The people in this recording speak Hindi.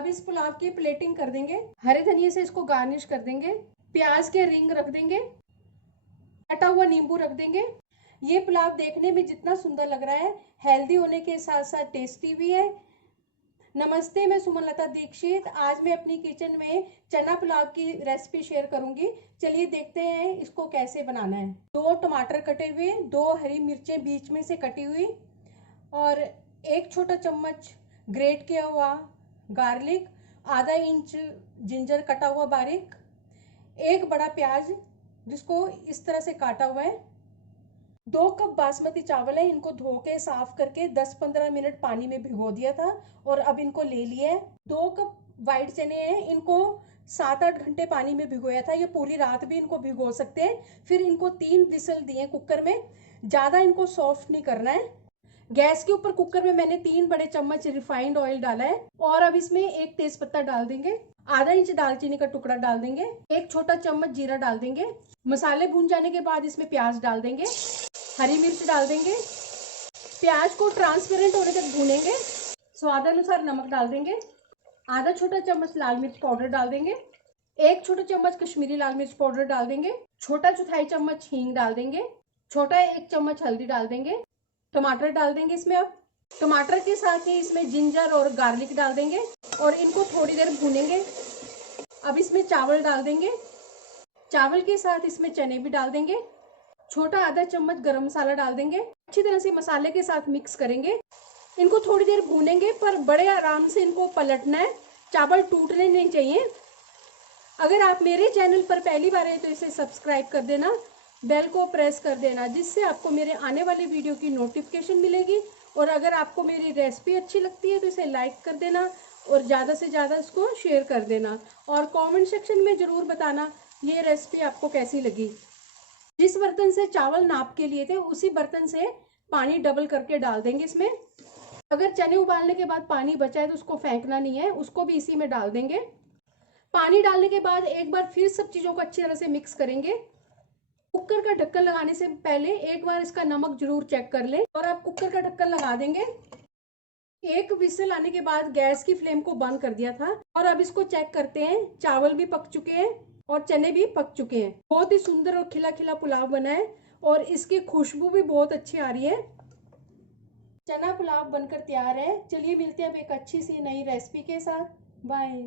अब इस पुलाव की प्लेटिंग कर देंगे। हरे धनिये से इसको गार्निश कर देंगे। प्याज के रिंग रख देंगे। कटा हुआ नींबू रख देंगे। ये पुलाव देखने में जितना सुंदर लग रहा है, हेल्दी होने के साथ साथ टेस्टी भी है। नमस्ते, मैं सुमनलता दीक्षित। आज मैं अपनी किचन में चना पुलाव की रेसिपी शेयर करूंगी। चलिए देखते हैं इसको कैसे बनाना है। 2 टमाटर कटे हुए, 2 हरी मिर्चें बीच में से कटी हुई और 1 छोटा चम्मच ग्रेट किया हुआ गार्लिक, आधा इंच जिंजर कटा हुआ बारीक, 1 बड़ा प्याज जिसको इस तरह से काटा हुआ है। 2 कप बासमती चावल है, इनको धो के साफ करके 10-15 मिनट पानी में भिगो दिया था और अब इनको ले लिया है। 2 कप वाइट चने हैं, इनको 7-8 घंटे पानी में भिगोया था। ये पूरी रात भी इनको भिगो सकते हैं। फिर इनको 3 विसल दिए कुकर में। ज़्यादा इनको सॉफ्ट नहीं करना है। गैस के ऊपर कुकर में मैंने 3 बड़े चम्मच रिफाइंड ऑयल डाला है और अब इसमें 1 तेजपत्ता डाल देंगे, आधा इंच दालचीनी का टुकड़ा डाल देंगे, 1 छोटा चम्मच जीरा डाल देंगे। मसाले भून जाने के बाद इसमें प्याज डाल देंगे, हरी मिर्च डाल देंगे। प्याज को ट्रांसपेरेंट होने तक भूनेंगे। स्वादानुसार नमक डाल देंगे, आधा छोटा चम्मच लाल मिर्च पाउडर डाल देंगे, 1 छोटा चम्मच कश्मीरी लाल मिर्च पाउडर डाल देंगे, छोटा चौथाई चम्मच हींग डाल देंगे, छोटा 1 चम्मच हल्दी डाल देंगे। टमाटर डाल देंगे इसमें। अब टमाटर के साथ ही इसमें जिंजर और गार्लिक डाल देंगे और इनको थोड़ी देर भूनेंगे। अब इसमें चावल डाल देंगे। चावल के साथ इसमें चने भी डाल देंगे। छोटा आधा चम्मच गरम मसाला डाल देंगे। अच्छी तरह से मसाले के साथ मिक्स करेंगे। इनको थोड़ी देर भूनेंगे पर बड़े आराम से इनको पलटना है, चावल टूटने नहीं चाहिए। अगर आप मेरे चैनल पर पहली बार है तो इसे सब्सक्राइब कर देना, बेल को प्रेस कर देना, जिससे आपको मेरे आने वाली वीडियो की नोटिफिकेशन मिलेगी। और अगर आपको मेरी रेसिपी अच्छी लगती है तो इसे लाइक कर देना और ज़्यादा से ज़्यादा इसको शेयर कर देना और कमेंट सेक्शन में ज़रूर बताना ये रेसिपी आपको कैसी लगी। जिस बर्तन से चावल नाप के लिए थे उसी बर्तन से पानी डबल करके डाल देंगे इसमें। अगर चने उबालने के बाद पानी बचा है तो उसको फेंकना नहीं है, उसको भी इसी में डाल देंगे। पानी डालने के बाद एक बार फिर सब चीज़ों को अच्छी तरह से मिक्स करेंगे। कुकर का ढक्कन लगाने से पहले एक बार इसका नमक जरूर चेक कर लें और आप कुकर का ढक्कन लगा देंगे। 1 विसल आने के बाद गैस की फ्लेम को बंद कर दिया था और अब इसको चेक करते हैं। चावल भी पक चुके हैं और चने भी पक चुके हैं। बहुत ही सुंदर और खिला खिला पुलाव बना है और इसकी खुशबू भी बहुत अच्छी आ रही है। चना पुलाव बनकर तैयार है। चलिए मिलते हैं अब एक अच्छी सी नई रेसिपी के साथ। बाय।